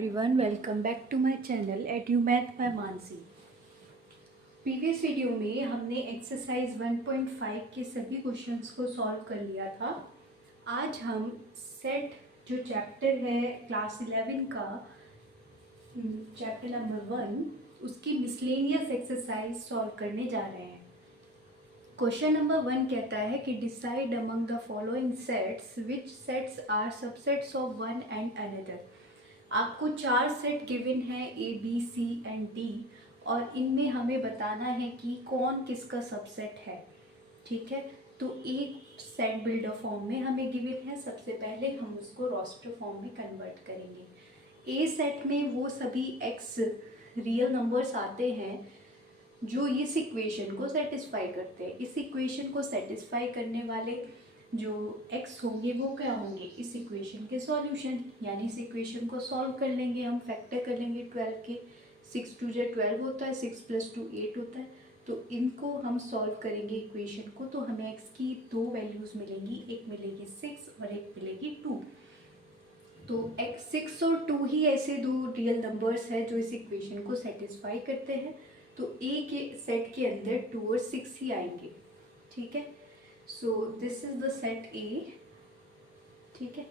everyone, welcome back to my channel EduMath by Mansi. Previous video में हमने exercise 1.5 के सभी क्वेश्चंस को सॉल्व कर लिया था। आज हम सेट जो चैप्टर है क्लास 11 का चैप्टर नंबर 1 उसकी मिसलेनियस एक्सरसाइज सॉल्व करने जा रहे हैं। क्वेश्चन नंबर 1 कहता है कि decide among the following sets which sets are subsets of one and another. आपको 4 सेट गिवन है A B C and D और इनमें हमें बताना है कि कौन किसका सबसेट है। ठीक है, तो एक सेट बिल्डर फॉर्म में हमें गिवन है। सबसे पहले हम उसको रोस्टर फॉर्म में कन्वर्ट करेंगे। ए सेट में वो सभी एक्स रियल नंबर्स आते हैं जो इस इक्वेशन को सेटिस्फाई करते हैं। इस इक्वेशन को सेटिस्फाई करने वाले जो x होंगे वो क्या होंगे, इस इक्वेशन के सॉल्यूशन। यानी इस इक्वेशन को सॉल्व कर लेंगे, हम फैक्टर कर लेंगे 12 के। 6 2 जा 12 होता है, 6 + 2 8 होता है। तो इनको हम सॉल्व करेंगे इक्वेशन को, तो हमें x की दो वैल्यूज़ मिलेंगी, एक मिलेगी 6 और एक मिलेगी 2। तो x 6 और 2 ही ऐसे दो रियल नंबर्स हैं जो इस इक्वेशन को सेटिस्फाई करते हैं। तो ए के सेट के अंदर 2 और 6 ही आएंगे। ठीक है, so this is the set ए। ठीक है,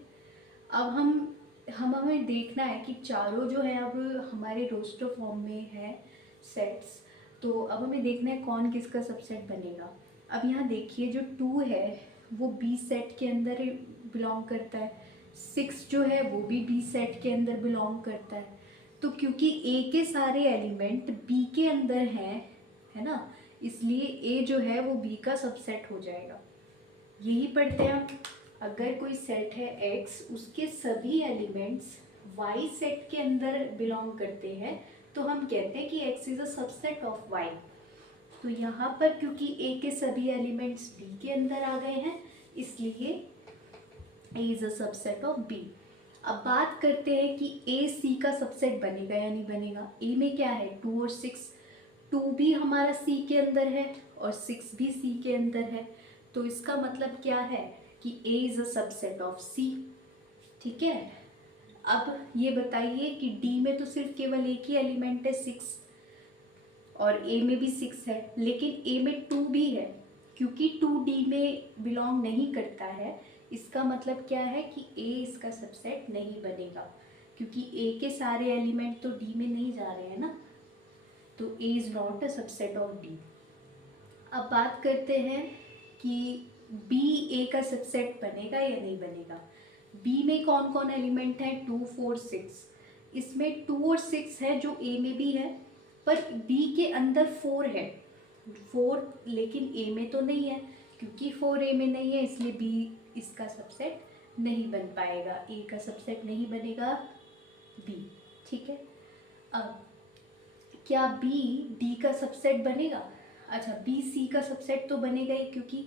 अब हमें देखना है कि चारों जो है अब हमारे रोस्टर फॉर्म में है सेट्स। तो अब हमें देखना है कौन किसका सबसेट बनेगा। अब यहाँ देखिए जो 2 है वो बी सेट के अंदर बिलोंग करता है, 6 जो है वो भी बी सेट के अंदर बिलोंग करता है। तो क्योंकि ए के सारे एलिमेंट बी के अंदर हैं, है ना, इसलिए ए जो है वो बी का सबसेट हो जाएगा। यही पढ़ते हैं आप। अगर कोई सेट है एक्स, उसके सभी एलिमेंट्स वाई सेट के अंदर बिलोंग करते हैं, तो हम कहते हैं कि X is a subset of Y. तो यहाँ पर क्योंकि ए के सभी एलिमेंट्स बी के अंदर आ गए हैं, इसलिए A is a subset of B. अब बात करते हैं कि ए सी का सबसेट बनेगा या नहीं बनेगा। ए में क्या है 2 और 6, 2 भी हमारा सी के अंदर है और 6 भी सी के अंदर है। तो इसका मतलब क्या है कि A is a subset of C। ठीक है, अब ये बताइए कि D में तो सिर्फ केवल एक ही एलिमेंट है 6 और A में भी 6 है, लेकिन A में 2 भी है। क्योंकि 2 D में बिलोंग नहीं करता है, इसका मतलब क्या है कि A इसका सबसेट नहीं बनेगा, क्योंकि A के सारे एलिमेंट तो D में नहीं जा रहे हैं ना। तो A is not a subset of D। अब बात करते हैं कि बी ए का सबसेट बनेगा या नहीं बनेगा। बी में कौन कौन एलिमेंट है 2 4 6। इसमें 2 और 6 है जो ए में भी है, पर बी के अंदर 4 है। 4 लेकिन ए में तो नहीं है, क्योंकि 4 ए में नहीं है इसलिए बी इसका सबसेट नहीं बन पाएगा। ए का सबसेट नहीं बनेगा बी। ठीक है, अब क्या बी डी का सबसेट बनेगा। अच्छा, बी सी का सबसेट तो बनेगा ही, क्योंकि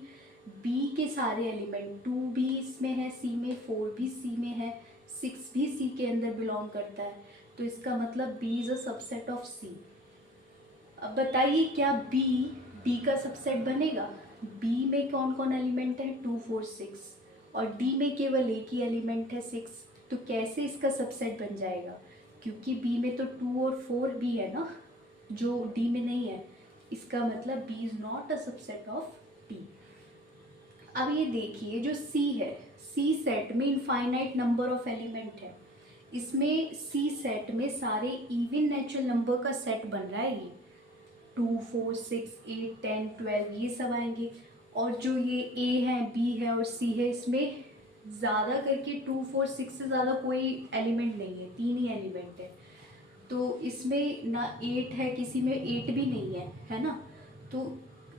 बी के सारे एलिमेंट 2 भी इसमें है सी में, 4 भी सी में है, 6 भी सी के अंदर बिलोंग करता है। तो इसका मतलब B is a subset of C. अब बताइए क्या बी डी का सबसेट बनेगा। बी में कौन कौन एलिमेंट है 2 4 6 और डी में केवल एक ही एलिमेंट है 6। तो कैसे इसका सबसेट बन जाएगा, क्योंकि बी में तो 2 और 4 भी है ना जो डी में नहीं है। इसका मतलब B is not a subset of D. अब ये देखिए जो सी है, सी सेट में इनफाइनाइट नंबर ऑफ एलिमेंट है। इसमें सी सेट में सारे इवन नेचुरल नंबर का सेट बन रहा है। ये 2 4 6 8 10 12 ये सब आएंगे। और जो ये ए है बी है और सी है, इसमें ज़्यादा करके 2 4 6 से ज़्यादा कोई एलिमेंट नहीं है, 3 ही एलिमेंट है। तो इसमें ना 8 है, किसी में 8 भी नहीं है ना। तो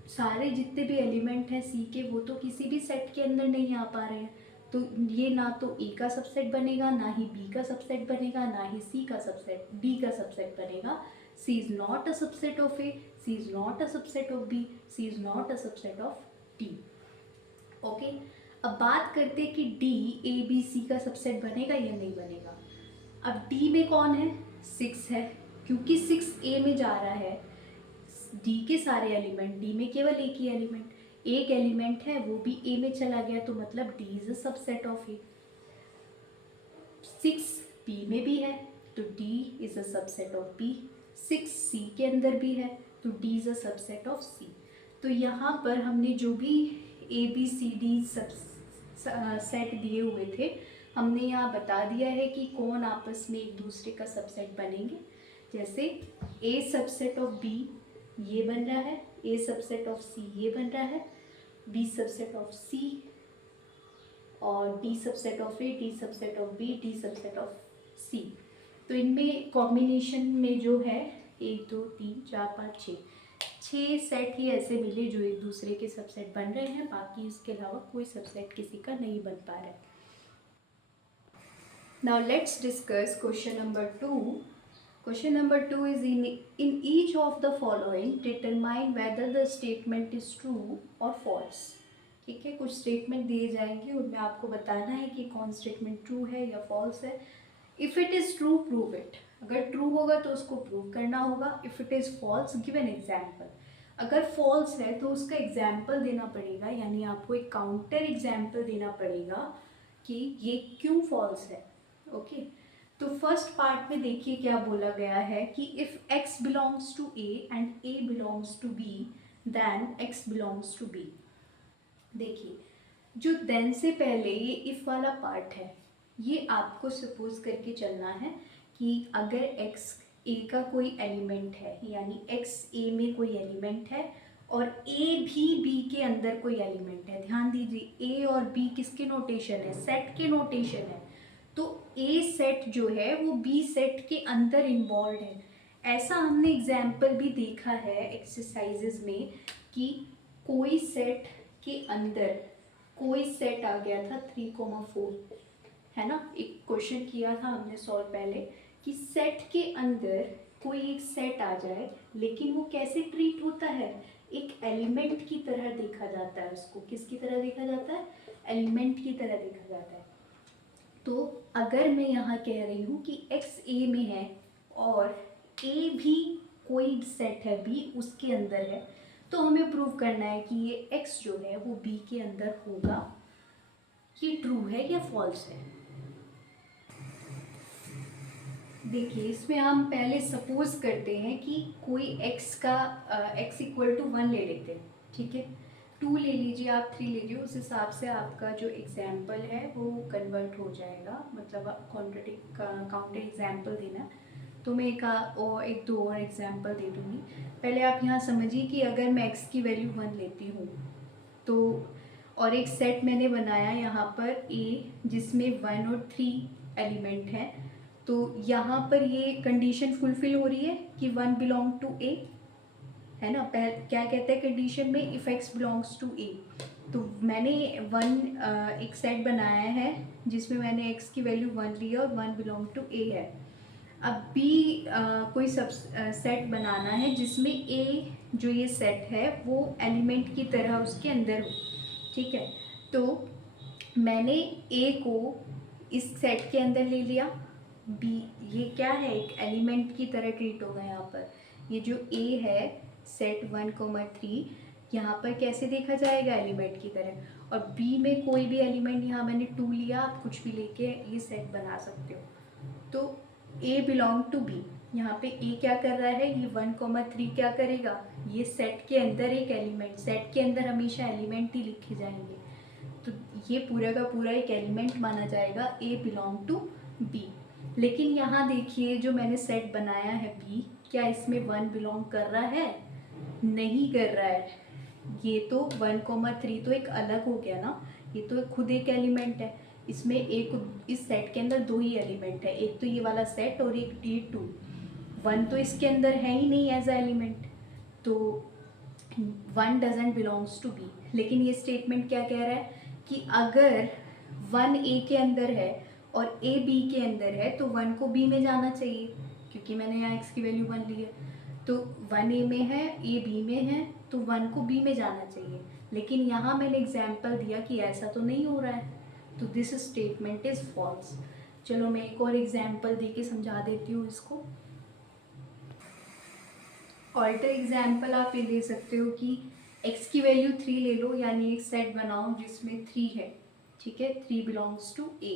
सारे जितने भी एलिमेंट हैं सी के वो तो किसी भी सेट के अंदर नहीं आ पा रहे हैं। तो ये ना तो ए का सबसेट बनेगा, ना ही बी का सबसेट बनेगा, ना ही सी का सबसेट डी का सबसेट बनेगा। C is not a subset of A, C is not a subset of B, C is not a subset of D. Okay, अब बात करते हैं कि डी ए बी सी का सबसेट बनेगा या नहीं बनेगा। अब डी में कौन है 6 है, क्योंकि 6 ए में जा रहा है। डी के सारे एलिमेंट, डी में केवल एक ही एलिमेंट, एक एलिमेंट है वो भी ए में चला गया, तो मतलब D is a subset of A. 6 B में भी है, तो D is a subset of B। 6 C के अंदर भी है तो D is a subset of C। तो यहाँ पर हमने जो भी ABCD सब सेट दिए हुए थे हमने यहाँ बता दिया है कि कौन आपस में एक दूसरे का सबसेट बनेंगे। जैसे A सबसेट ऑफ B ये बन रहा है, A सबसेट ऑफ C ये बन रहा है, B सबसेट ऑफ C और D subset of A, D subset of B, D subset of C। तो इनमें कॉम्बिनेशन में जो है 1 2 3 4 5 6 सेट ही ऐसे मिले जो एक दूसरे के सबसेट बन रहे हैं, बाकी इसके अलावा कोई सबसेट किसी का नहीं बन पा रहा है। Now let's discuss question number 2. Question number 2 is in each of the following determine whether the statement is true or false. ठीक है, कुछ स्टेटमेंट दिए जाएंगे उनमें आपको बताना है कि कौन स्टेटमेंट ट्रू है या फॉल्स है। If it is true prove it, अगर ट्रू होगा तो उसको प्रूव करना होगा। If it is false give an example, अगर फॉल्स है तो उसका एग्जाम्पल देना पड़ेगा, यानी आपको एक काउंटर एग्जाम्पल देना पड़ेगा कि ये क्यों फॉल्स है। ओके तो फर्स्ट पार्ट में देखिए क्या बोला गया है कि if x belongs to a and a belongs to b then x belongs to b। देखिए जो देन से पहले ये इफ़ वाला पार्ट है ये आपको सपोज करके चलना है कि अगर x a का कोई एलिमेंट है, यानी x a में कोई एलिमेंट है और a भी b के अंदर कोई एलिमेंट है। ध्यान दीजिए a और b किसके नोटेशन है, सेट के नोटेशन है। तो A सेट जो है वो B सेट के अंदर इन्वॉल्व है। ऐसा हमने एग्जाम्पल भी देखा है एक्सरसाइजेज में कि कोई सेट के अंदर कोई सेट आ गया था 3,4, है ना। एक क्वेश्चन किया था हमने सॉल्व पहले कि सेट के अंदर कोई एक सेट आ जाए लेकिन वो कैसे ट्रीट होता है, एक एलिमेंट की तरह देखा जाता है उसको। किसकी तरह देखा जाता है, एलिमेंट की तरह देखा जाता है। तो अगर मैं यहाँ कह रही हूँ कि x a में है और a भी कोई सेट है b उसके अंदर है, तो हमें प्रूव करना है कि ये x जो है वो b के अंदर होगा। ये ट्रू है या फॉल्स है। देखिए इसमें हम पहले सपोज करते हैं कि कोई x का x इक्वल टू 1 ले लेते हैं, ठीक है। 2 ले लीजिए, आप 3 ले लीजिए, उस हिसाब से आपका जो एग्जाम्पल है वो कन्वर्ट हो जाएगा, मतलब काउंटर एग्जाम्पल देना। तो मैं एक दो और एग्जाम्पल दे दूँगी। पहले आप यहाँ समझिए कि अगर मैं x की वैल्यू 1 लेती हूँ तो और एक सेट मैंने बनाया यहाँ पर a जिसमें 1 और 3 एलिमेंट हैं, तो यहाँ पर ये कंडीशन फुलफिल हो रही है कि 1 बिलोंग टू a, है ना। क्या कहते हैं कंडीशन में, if x belongs to a। तो मैंने एक सेट बनाया है जिसमें मैंने x की वैल्यू 1 ली है और 1 बिलोंग टू a है। अब b कोई सब सेट बनाना है जिसमें a जो ये सेट है वो एलिमेंट की तरह उसके अंदर हो, ठीक है। तो मैंने a को इस सेट के अंदर ले लिया, b ये क्या है, एक एलिमेंट की तरह ट्रीट होगा यहाँ पर। ये जो a है सेट 1,3 यहाँ पर कैसे देखा जाएगा, एलिमेंट की तरह। और b में कोई भी एलिमेंट, यहाँ मैंने 2 लिया, आप कुछ भी लेके ये सेट बना सकते हो। तो a बिलोंग टू b, यहाँ पे a क्या कर रहा है, ये 1,3 क्या करेगा, ये सेट के अंदर एक एलिमेंट, सेट के अंदर हमेशा एलिमेंट ही लिखे जाएंगे, तो ये पूरा का पूरा एक एलिमेंट माना जाएगा a बिलोंग टू b। लेकिन यहाँ देखिए जो मैंने सेट बनाया है b, क्या इसमें 1 बिलोंग कर रहा है, नहीं कर रहा है। ये तो 1,3 तो एक अलग हो गया ना, ये तो खुद एक एलिमेंट है। इसमें एक इस सेट के अंदर 2 ही एलिमेंट है, एक तो ये वाला सेट और एक t2। 1 तो इसके अंदर है ही नहीं एज अ एलिमेंट, तो 1 डजंट बिलोंग्स टू b। लेकिन ये स्टेटमेंट क्या कह रहा है कि अगर 1 a के अंदर है और a b के अंदर है तो 1 को b में जाना चाहिए, क्योंकि मैंने यहाँ x की वैल्यू 1 ली है। तो 1 a में है, a b में है, तो 1 को b में जाना चाहिए। लेकिन यहाँ मैंने एग्जाम्पल दिया कि ऐसा तो नहीं हो रहा है, तो दिस स्टेटमेंट इज़ फॉल्स। चलो मैं एक और एग्जाम्पल दे के समझा देती हूँ इसको। ऑल्टर एग्जाम्पल आप ये ले सकते हो कि x की वैल्यू 3 ले लो, यानी एक सेट बनाओ जिसमें 3 है, ठीक है, 3 बिलोंग्स टू a।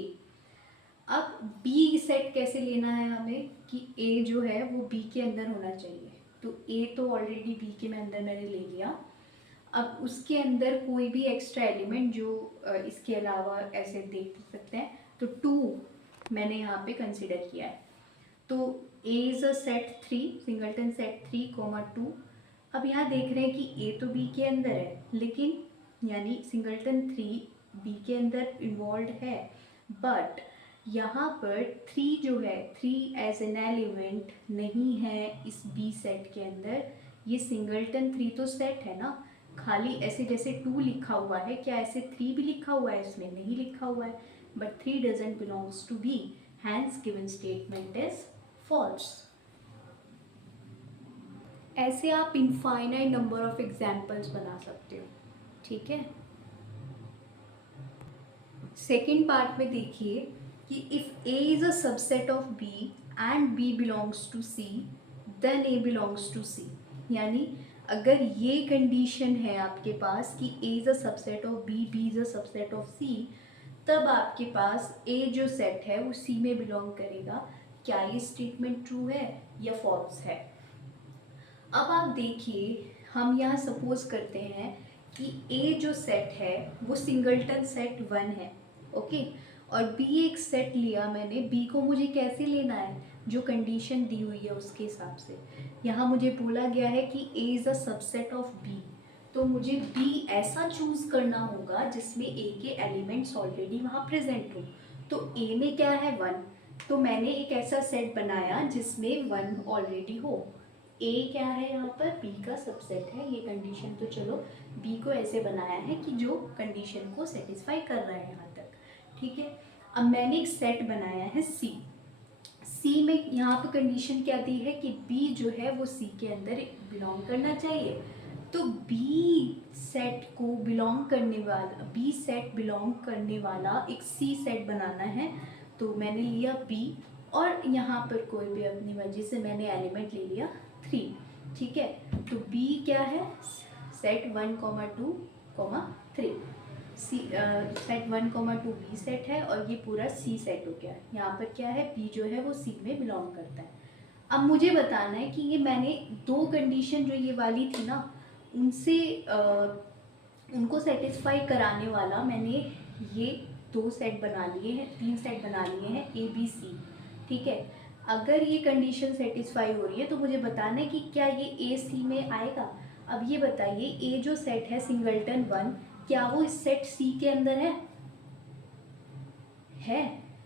अब बी सेट कैसे लेना है हमें कि ए जो है वो बी के अंदर होना चाहिए। तो ए तो ऑलरेडी बी के में अंदर मैंने ले लिया। अब उसके अंदर कोई भी एक्स्ट्रा एलिमेंट जो इसके अलावा ऐसे देख सकते हैं, तो 2 मैंने यहाँ पे कंसिडर किया है। तो A is a set 3, singleton set 3, 2। अब यहाँ देख रहे हैं कि ए तो बी के अंदर है, लेकिन यानी सिंगलटन 3 बी के अंदर इन्वॉल्व है, बट यहाँ पर 3 जो है 3 एज एन एलिमेंट नहीं है इस बी सेट के अंदर। ये सिंगलटन 3 तो सेट है ना, खाली ऐसे जैसे 2 लिखा हुआ है, क्या ऐसे 3 भी लिखा हुआ है? इसमें नहीं लिखा हुआ है, but 3 doesn't belongs to B, hence given statement is false. ऐसे आप इनफाइनाइट नंबर ऑफ एग्जाम्पल्स बना सकते हो, ठीक है। सेकेंड पार्ट में देखिए कि if A is a subset of B and B belongs to C, then A belongs to C. यानी अगर ये कंडीशन है आपके पास कि A is a subset of B, B is a subset of C, तब आपके पास ए जो सेट है वो सी में बिलोंग करेगा। क्या ये स्टेटमेंट ट्रू है या फॉल्स है? अब आप देखिए, हम यहाँ सपोज करते हैं कि ए जो सेट है वो सिंगलटन सेट 1 है, ओके। और बी एक सेट लिया मैंने, बी को मुझे कैसे लेना है? जो कंडीशन दी हुई है उसके हिसाब से। यहाँ मुझे बोला गया है कि A is a subset of B, तो मुझे बी ऐसा चूज करना होगा जिसमें ए के एलिमेंट्स ऑलरेडी वहाँ प्रेजेंट हो। तो ए में क्या है? 1, तो मैंने एक ऐसा सेट बनाया जिसमें 1 ऑलरेडी हो। ए क्या है? यहाँ पर बी का सबसेट है, ये कंडीशन तो चलो बी को ऐसे बनाया है कि जो कंडीशन को सेटिस्फाई कर रहा है यहाँ तक, ठीक है। अब मैंने एक सेट बनाया है सी। सी में यहाँ पर कंडीशन क्या दी है कि बी जो है वो सी के अंदर बिलोंग करना चाहिए। तो बी सेट को बिलोंग करने वाला, बी सेट बिलोंग करने वाला एक सी सेट बनाना है। तो मैंने लिया बी, और यहाँ पर कोई भी अपनी मर्जी से मैंने एलिमेंट ले लिया 3, ठीक है। तो बी क्या है? सेट 1, 2, 3। सेट 1, 2 बी सेट है, और ये पूरा सी सेट हो गया। यहाँ पर क्या है? बी जो है वो सी में बिलोंग करता है। अब मुझे बताना है कि ये मैंने 2 कंडीशन जो ये वाली थी ना, उनसे उनको सेटिस्फाई कराने वाला मैंने ये 2 सेट बना लिए हैं, 3 सेट बना लिए हैं, ए बी सी, ठीक है। अगर ये कंडीशन सेटिस्फाई हो रही है तो मुझे बताना है कि क्या ये ए सी में आएगा। अब ये बताइए, ए जो सेट है सिंगलटन 1, क्या वो इस सेट सी के अंदर है?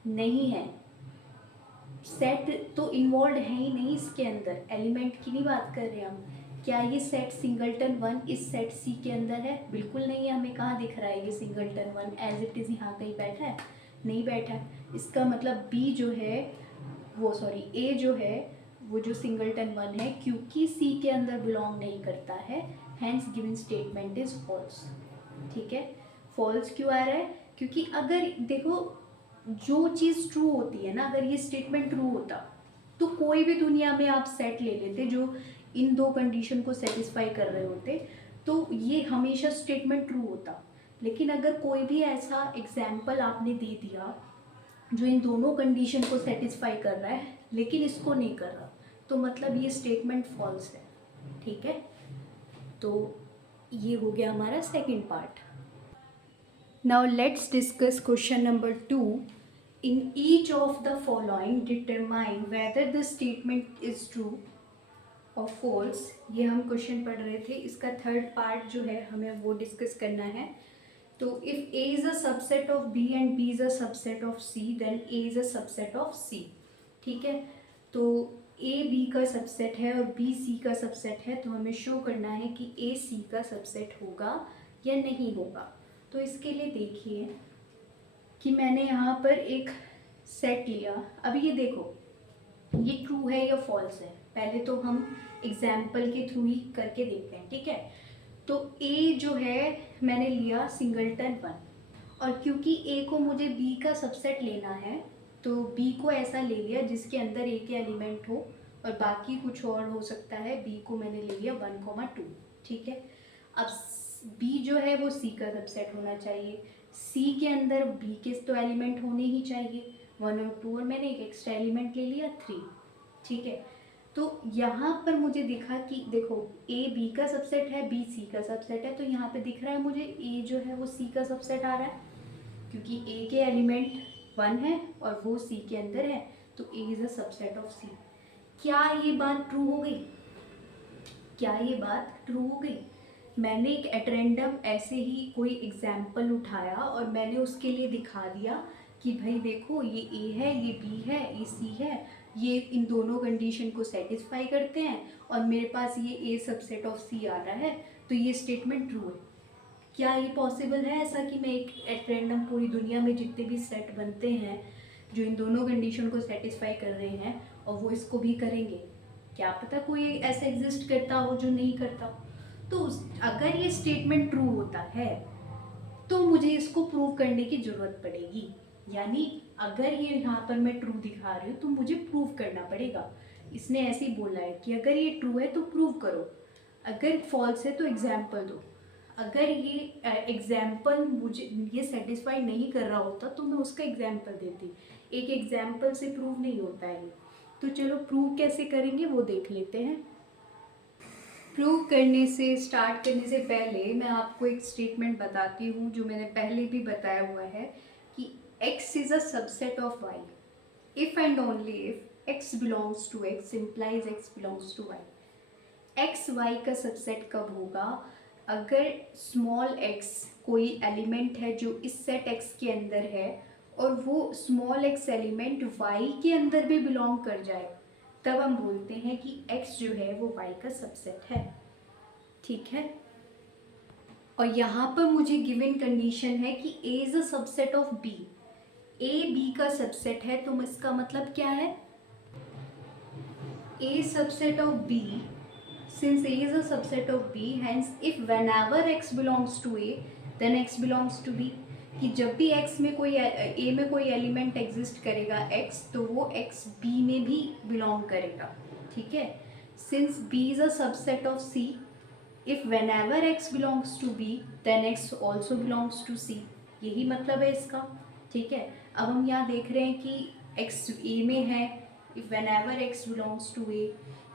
नहीं है। सेट तो इन्वॉल्व है ही नहीं इसके अंदर, एलिमेंट की नहीं बात कर रहे हम। क्या ये सेट सिंगलटन 1 इस सेट सी के अंदर है? बिल्कुल नहीं है। हमें कहाँ दिख रहा है ये सिंगलटन 1 एज इट इज़ यहाँ कहीं बैठा है? नहीं बैठा है। इसका मतलब बी जो है वो, सॉरी, ए जो है वो जो सिंगलटन 1 है, क्योंकि सी के अंदर बिलोंग नहीं करता है, hence given statement is false, ठीक है। फॉल्स क्यों आ रहा है? क्योंकि अगर देखो, जो चीज़ ट्रू होती है ना, अगर ये स्टेटमेंट ट्रू होता तो कोई भी दुनिया में आप सेट ले लेते जो इन 2 कंडीशन को सेटिस्फाई कर रहे होते, तो ये हमेशा स्टेटमेंट ट्रू होता। लेकिन अगर कोई भी ऐसा एग्जाम्पल आपने दे दिया जो इन दोनों कंडीशन को सेटिस्फाई कर रहा है लेकिन इसको नहीं कर रहा, तो मतलब ये स्टेटमेंट फॉल्स है, ठीक है। तो ये हो गया हमारा second part. Now let's discuss question number 2। In each of the following determine whether the statement is true or false। ये हम क्वेश्चन पढ़ रहे थे, इसका थर्ड पार्ट जो है हमें वो डिस्कस करना है। तो if A is a subset of B and B is a subset of C, then A is a subset of C, ठीक है। तो A B का सबसेट है और B C का सबसेट है, तो हमें शो करना है कि A C का सबसेट होगा या नहीं होगा। तो इसके लिए देखिए कि मैंने यहाँ पर एक सेट लिया। अब ये देखो, ये ट्रू है या फॉल्स है, पहले तो हम एग्जाम्पल के थ्रू ही करके देखते हैं, ठीक है। तो ए जो है मैंने लिया सिंगलटन 1, और क्योंकि ए को मुझे बी का सबसेट लेना है, तो बी को ऐसा ले लिया जिसके अंदर ए के एलिमेंट हो, और बाकी कुछ और हो सकता है। बी को मैंने ले लिया 1, 2, ठीक है। अब बी जो है वो सी का सबसेट होना चाहिए, सी के अंदर बी के तो एलिमेंट होने ही चाहिए, 1 और 2, और मैंने एक एक्स्ट्रा एलिमेंट ले लिया 3। ठीक है, तो यहाँ पर मुझे दिखा कि देखो ए बी का सबसेट है, बी सी का सबसेट है, तो यहाँ पे दिख रहा है मुझे ए जो है वो सी का सबसेट आ रहा है, क्योंकि ए के एलिमेंट 1 है और वो सी के अंदर है, तो A is a subset of C. क्या ये बात ट्रू हो गई? क्या ये बात ट्रू हो गई? मैंने एक एट रैंडम ऐसे ही कोई एग्जाम्पल उठाया और मैंने उसके लिए दिखा दिया कि भाई देखो ये ए है, ये बी है, ये सी है, ये इन दोनों कंडीशन को सेटिस्फाई करते हैं और मेरे पास ये ए सबसेट ऑफ सी आ रहा है, तो ये स्टेटमेंट ट्रू है। क्या ये पॉसिबल है ऐसा कि मैं एक एट रैंडम पूरी दुनिया में जितने भी सेट बनते हैं जो इन दोनों कंडीशन को सेटिस्फाई कर रहे हैं और वो इसको भी करेंगे? क्या पता कोई ऐसा एग्जिस्ट करता हो जो नहीं करता हो। तो अगर ये स्टेटमेंट ट्रू होता है तो मुझे इसको प्रूव करने की ज़रूरत पड़ेगी, यानी अगर ये यहाँ पर मैं ट्रू दिखा रही हूँ तो मुझे प्रूव करना पड़ेगा। इसने ऐसे ही बोला है कि अगर ये ट्रू है तो प्रूव करो, अगर फॉल्स है तो एग्जाम्पल दो। अगर ये एग्जाम्पल मुझे ये सेटिस्फाई नहीं कर रहा होता तो मैं उसका एग्जाम्पल देती, एक एग्जाम्पल से प्रूव नहीं होता है। तो चलो प्रूव कैसे करेंगे वो देख लेते हैं। प्रूव करने से स्टार्ट करने से पहले मैं आपको एक स्टेटमेंट बताती हूँ जो मैंने पहले भी बताया हुआ है कि x is a subset of y if and only if x belongs to x implies x belongs to y। x y का सबसेट कब होगा? अगर स्मॉल x कोई एलिमेंट है जो इस सेट x के अंदर है और वो स्मॉल x एलिमेंट y के अंदर भी बिलोंग कर जाए, तब हम बोलते हैं कि x जो है वो y का सबसेट है। ठीक है, और यहाँ पर मुझे गिवन कंडीशन है कि a is a subset of b। a b का सबसेट है, तो इसका मतलब क्या है? a subset of b, since a is a subset of b, hence if whenever x belongs to a then x belongs to b। कि जब भी x में कोई a में कोई एलिमेंट एग्जिस्ट करेगा x, तो वो x b में भी बिलोंग करेगा। ठीक है, since b is a subset of c, if whenever x belongs to b then x also belongs to c। यही मतलब है इसका। ठीक है, अब हम यहाँ देख रहे हैं कि x a में है, if whenever x belongs to a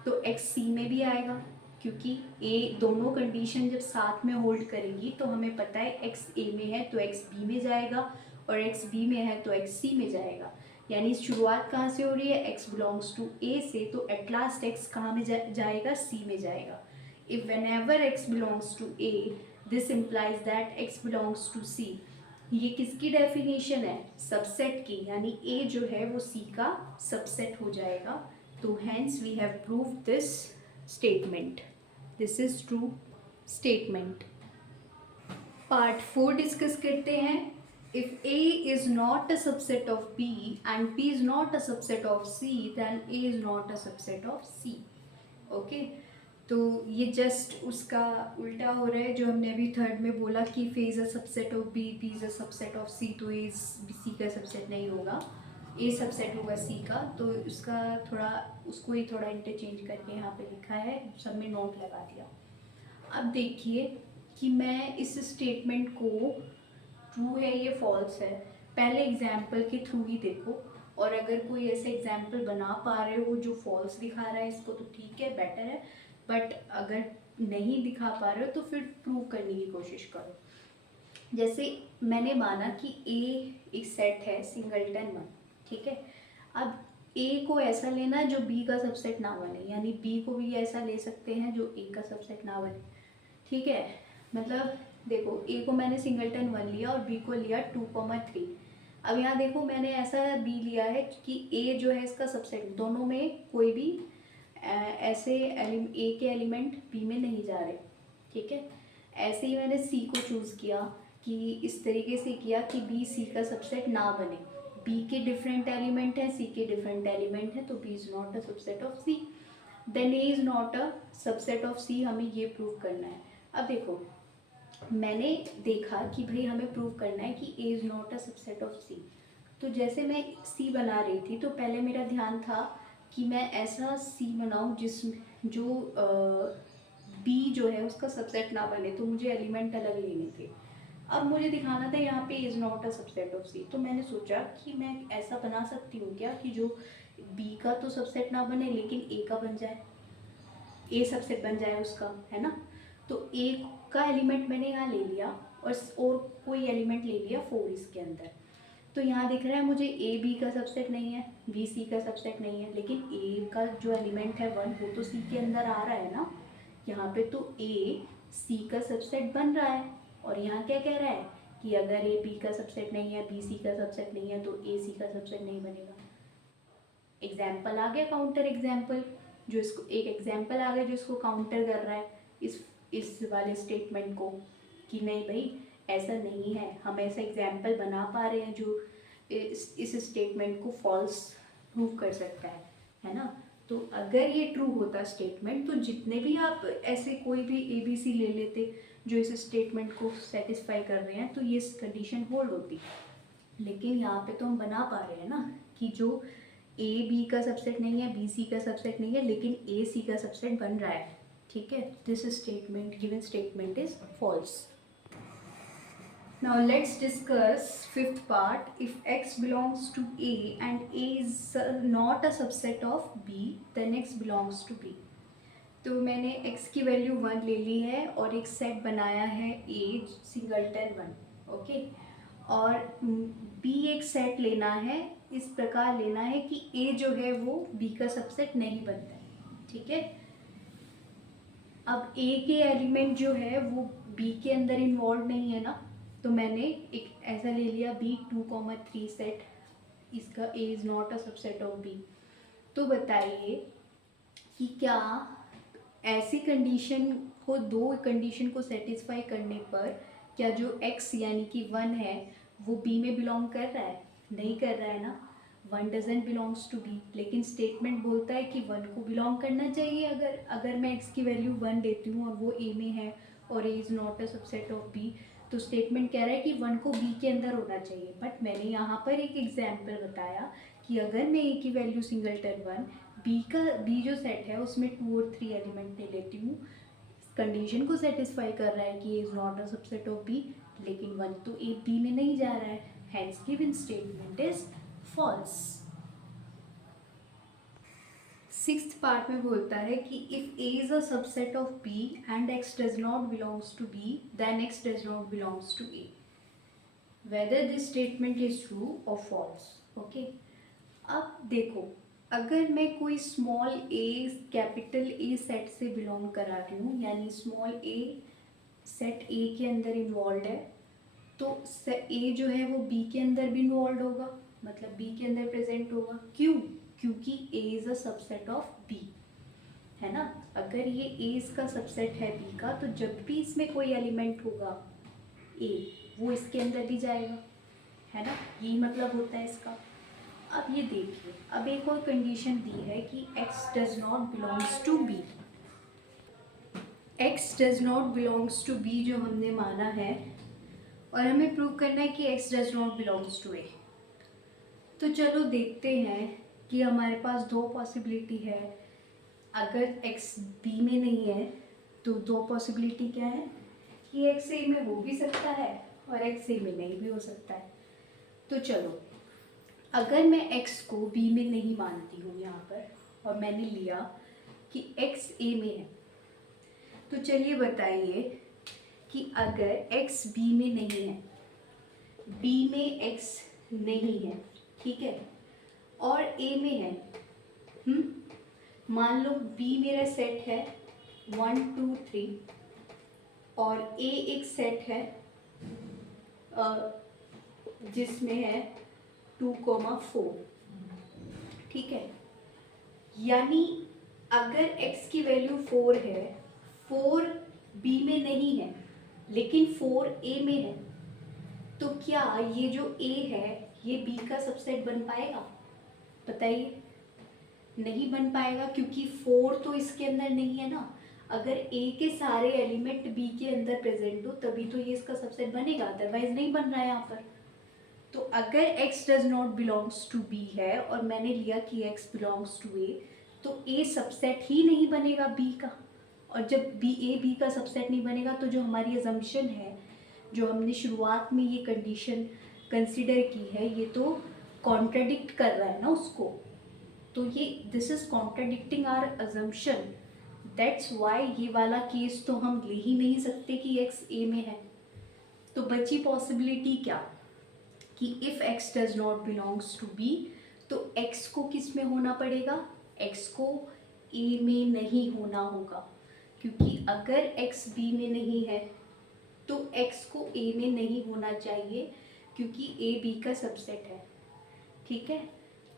तो x c में भी आएगा, क्योंकि a दोनों कंडीशन जब साथ में होल्ड करेंगी तो हमें पता है x a में है तो x b में जाएगा और x b में है तो x c में जाएगा। यानी शुरुआत कहाँ से हो रही है? x बिलोंग्स टू a से, तो एट लास्ट x कहाँ में जाएगा? c में जाएगा। if whenever x belongs to a this implies that x belongs to c। ये किसकी डेफिनेशन है? सबसेट की, यानी a जो है वो c का सबसेट हो जाएगा। तो hence we have proved this statement, this is true statement। Part 4 discuss करते हैं। if a is not a subset of b and b is not a subset of c then a is not a subset of c। Okay, तो ये just उसका उल्टा हो रहा है जो हमने अभी थर्ड में बोला कि फे is a subset of B, B is a subset of C, तो ए सी का सबसेट नहीं होगा, ए सबसेट होगा सी का। तो उसका थोड़ा उसको ही थोड़ा इंटरचेंज करके यहाँ पे लिखा है, सब में नोट लगा दिया। अब देखिए कि मैं इस स्टेटमेंट को ट्रू है ये फॉल्स है, पहले एग्जाम्पल के थ्रू ही देखो, और अगर कोई ऐसे एग्जाम्पल बना पा रहे हो जो फॉल्स दिखा रहा है इसको तो ठीक है, बेटर है, बट अगर नहीं दिखा पा रहे हो तो फिर प्रूव करने की कोशिश करो। जैसे मैंने माना कि ए एक सेट है सिंगलटन वन। ठीक है, अब ए को ऐसा लेना जो बी का सबसेट ना बने, यानी बी को भी ऐसा ले सकते हैं जो ए का सबसेट ना बने। ठीक है, मतलब देखो ए को मैंने सिंगलटन वन लिया और बी को लिया 2,3। अब यहाँ देखो मैंने ऐसा बी लिया है कि ए जो है इसका सबसेट, दोनों में कोई भी ऐसे ए के एलिमेंट बी में नहीं जा रहे। ठीक है, ऐसे ही मैंने सी को चूज़ किया कि इस तरीके से किया कि बी सी का सबसेट ना बने, बी के डिफरेंट एलिमेंट हैं, सी के डिफरेंट एलिमेंट हैं, तो B is not a subset of C, then A is not a subset of C. हमें ये प्रूव करना है। अब देखो मैंने देखा कि भाई हमें प्रूव करना है कि A is not a subset of C, तो जैसे मैं सी बना रही थी तो पहले मेरा ध्यान था कि मैं ऐसा सी बनाऊँ जिसमें जो बी जो है उसका सबसेट ना बने, तो मुझे एलिमेंट अलग लेने थे। अब मुझे दिखाना था यहाँ पे is not a subset of C, तो मैंने सोचा कि मैं ऐसा बना सकती हूँ क्या कि जो बी का तो सबसेट ना बने लेकिन ए का बन जाए, ए सबसेट बन जाए उसका, है ना। तो ए का एलिमेंट मैंने यहाँ ले लिया और कोई एलिमेंट ले लिया 4 इसके अंदर। तो यहाँ दिख रहा है मुझे ए बी का सबसेट नहीं है, बी सी का सबसेट नहीं है, लेकिन ए का जो एलिमेंट है 1 वो तो सी के अंदर आ रहा है ना। यहाँ पे तो ए सी का सबसेट बन रहा है, और यहाँ क्या कह रहा है कि अगर ए बी का सबसेट नहीं है, बी सी का सबसेट नहीं है, तो ए सी का सबसेट नहीं बनेगा। एग्जाम्पल आ गया, काउंटर एग्जाम्पल, जो इसको एक एग्जाम्पल आ गया जो इसको काउंटर कर रहा है इस वाले स्टेटमेंट को, कि नहीं भाई ऐसा नहीं है, हम ऐसा एग्जाम्पल बना पा रहे हैं जो इस स्टेटमेंट को फॉल्स प्रूव कर सकता है ना। तो अगर ये ट्रू होता स्टेटमेंट, तो जितने भी आप ऐसे कोई भी ए बी सी ले लेते जो इस स्टेटमेंट को सेटिस्फाई कर रहे हैं, तो ये कंडीशन होल्ड होती। लेकिन यहाँ पे तो हम बना पा रहे हैं ना कि जो ए बी का सबसेट नहीं है, बी सी का सबसेट नहीं है, लेकिन ए सी का सबसेट बन रहा है, ठीक है। This statement, given statement is false. Now let's discuss fifth part. If x belongs to A and A is not a subset of B, then x belongs to B. तो मैंने x की value 1 ले ली है और एक set बनाया है A singleton 1, okay. और B एक सेट लेना है, इस प्रकार लेना है कि A जो है वो B का सबसेट नहीं बनता है, ठीक है। अब A के एलिमेंट जो है वो B के अंदर इन्वॉल्व नहीं है ना, तो मैंने एक ऐसा ले लिया B2,3 सेट, इसका A is not a subset of B। तो बताइए कि क्या ऐसी कंडीशन को, दो कंडीशन को सेटिस्फाई करने पर क्या जो x यानी कि 1 है वो B में बिलोंग कर रहा है? नहीं कर रहा है ना, 1 डजेंट बिलोंग्स टू B। लेकिन स्टेटमेंट बोलता है कि 1 को बिलोंग करना चाहिए। अगर मैं x की वैल्यू 1 देती हूँ और वो A में है और A is not a subset of B, तो स्टेटमेंट कह रहा है कि 1 को B के अंदर होना चाहिए। बट मैंने यहाँ पर एक एग्जाम्पल बताया कि अगर मैं A की वैल्यू सिंगलटन 1, B जो सेट है उसमें 2 और 3 एलिमेंट ले लेती हूँ, कंडीशन को सेटिस्फाई कर रहा है कि A is not a subset of B, लेकिन 1 तो A B में नहीं जा रहा है, hence given statement is false. Sixth part में बोलता है कि if A is a subset of B and X does not belongs to B, then X does not belongs to A, whether this statement is true और false, okay. अब देखो, अगर मैं कोई small a capital A set से belong करा रही हूँ, यानी स्मॉल a सेट A के अंदर इन्वॉल्व है, तो A जो है वो B के अंदर भी इन्वॉल्व होगा, मतलब B के अंदर प्रेजेंट होगा। क्यों? क्योंकि A is a subset of B, है ना। अगर ये A इसका सबसेट है B का, तो जब भी इसमें कोई एलिमेंट होगा A, वो इसके अंदर भी जाएगा, है ना। यही मतलब होता है इसका। अब ये देखिए, अब एक और कंडीशन दी है कि x does not belongs to b। x does not belongs to b जो हमने माना है, और हमें प्रूव करना है कि x does not belongs to a। तो चलो देखते हैं कि हमारे पास दो पॉसिबिलिटी है। अगर x b में नहीं है तो दो पॉसिबिलिटी क्या है कि x a में हो भी सकता है और x a में नहीं भी हो सकता है। तो चलो, अगर मैं x को b में नहीं मानती हूँ यहाँ पर, और मैंने लिया कि x a में है, तो चलिए बताइए कि अगर x b में नहीं है, b में x नहीं है, ठीक है, और a में है, मान लो b मेरा सेट है 1 2 3 और a एक सेट है जिसमें है 2,4, ठीक है। यानी अगर x की वैल्यू 4 है, 4 b में नहीं है लेकिन 4 a में है, तो क्या ये जो a है ये b का सबसेट बन पाएगा? बताइए। नहीं बन पाएगा, क्योंकि 4 तो इसके अंदर नहीं है ना। अगर a के सारे एलिमेंट b के अंदर प्रेजेंट हो तभी तो ये इसका सबसेट बनेगा, अदरवाइज नहीं बन रहा है यहाँ पर। तो अगर x does not belongs to b है और मैंने लिया कि x बिलोंग्स टू a, तो a सबसेट ही नहीं बनेगा b का। और जब a b का सबसेट नहीं बनेगा, तो जो हमारी अजम्पशन है, जो हमने शुरुआत में ये कंडीशन कंसिडर की है ये तो कॉन्ट्रडिक्ट कर रहा है ना उसको, तो ये this is contradicting our assumption, that's why ये वाला केस तो हम ले ही नहीं सकते कि x a में है। तो बची पॉसिबिलिटी क्या कि if x does not belongs to b, तो x को किस में होना पड़ेगा, x को a में नहीं होना होगा, क्योंकि अगर x b में नहीं है तो x को a में नहीं होना चाहिए, क्योंकि a b का सबसेट है। ठीक है,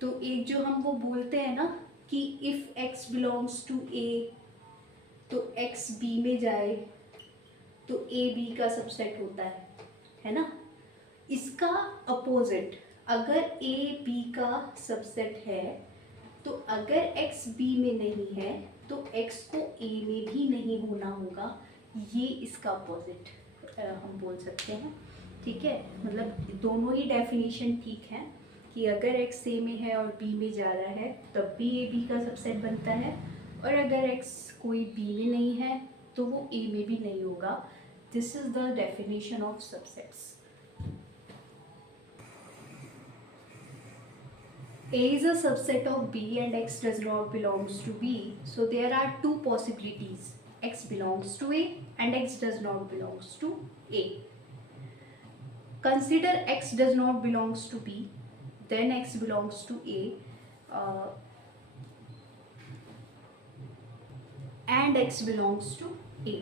तो एक जो हम वो बोलते हैं ना कि if x belongs to a तो x b में जाए तो a b का सबसेट होता है ना। इसका अपोजिट, अगर a b का सबसेट है तो अगर x b में नहीं है तो x को a में भी नहीं होना होगा, ये इसका अपोजिट हम बोल सकते हैं। ठीक है, मतलब दोनों ही डेफिनेशन ठीक है कि अगर x a में है और b में जा रहा है तब भी a b का सबसेट बनता है, और अगर x कोई b में नहीं है तो वो a में भी नहीं होगा। This is the definition of subsets. A is a subset of B and x does not belongs to B. So there are two possibilities. X belongs to A and x does not belongs to A. Consider x does not belongs to B, then x belongs to A, and x belongs to A.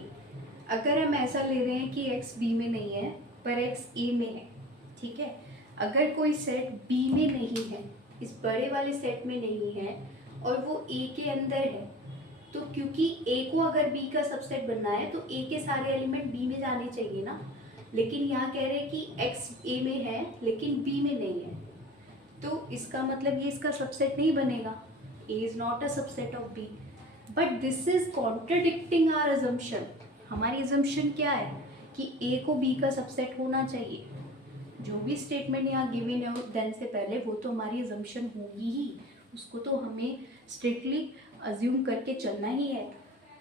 अगर हम ऐसा ले रहे हैं कि x B में नहीं है पर x A में है, ठीक है, अगर कोई सेट B में नहीं है, इस बड़े वाले सेट में नहीं है और वो A के अंदर है, तो क्योंकि A को अगर B का सबसेट बनना है तो A के सारे एलिमेंट B में जाने चाहिए ना, लेकिन यहाँ कह रहे हैं कि x A में है लेकिन B में नहीं है, तो इसका मतलब ये इसका सबसेट नहीं बनेगा। A is not a subset of B, but this is contradicting our assumption। हमारी assumption क्या है कि A को B का सबसेट होना चाहिए। जो भी स्टेटमेंट यहाँ गिवन है देन से पहले वो तो हमारी assumption होगी ही, उसको तो हमें स्ट्रिक्टली अज्यूम करके चलना ही है।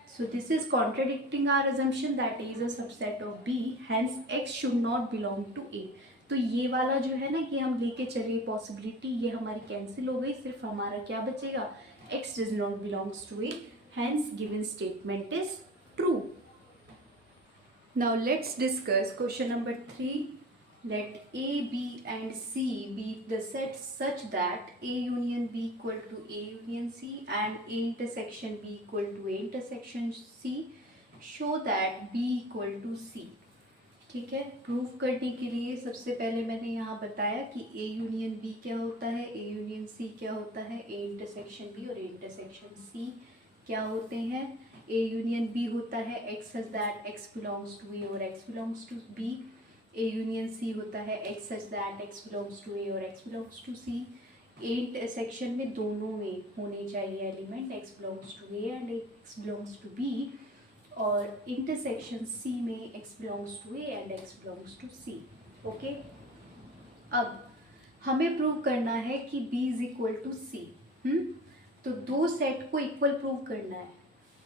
So this is contradicting our assumption that A is a subset of B, hence X should not belong to A। तो ये वाला जो है ना कि हम लेके चलिए पॉसिबिलिटी, ये हमारी कैंसिल हो गई, सिर्फ हमारा क्या बचेगा, X does not belongs to A, hence given statement is true। Now let's discuss question number 3। Let A, B and C be the sets such that A union B equal to A union C and A intersection B equal to A intersection C। Show that B equal to C। ठीक है, prove करने के लिए सबसे पहले मैंने यहाँ बताया कि A यूनियन B क्या होता है, A यूनियन C क्या होता है, A इंटरसेक्शन B और A इंटरसेक्शन C क्या होते हैं। A यूनियन B होता है x such that x belongs to A और x belongs to B। A union C होता है x such that x belongs to A और x belongs to C। A intersection में दोनों में होने चाहिए element, x belongs to A and x belongs to B, और इंटरसेक्शन C में x belongs to A and x belongs to C। Okay, अब हमें प्रूव करना है कि B is equal to C। तो दो सेट को इक्वल प्रूव करना है,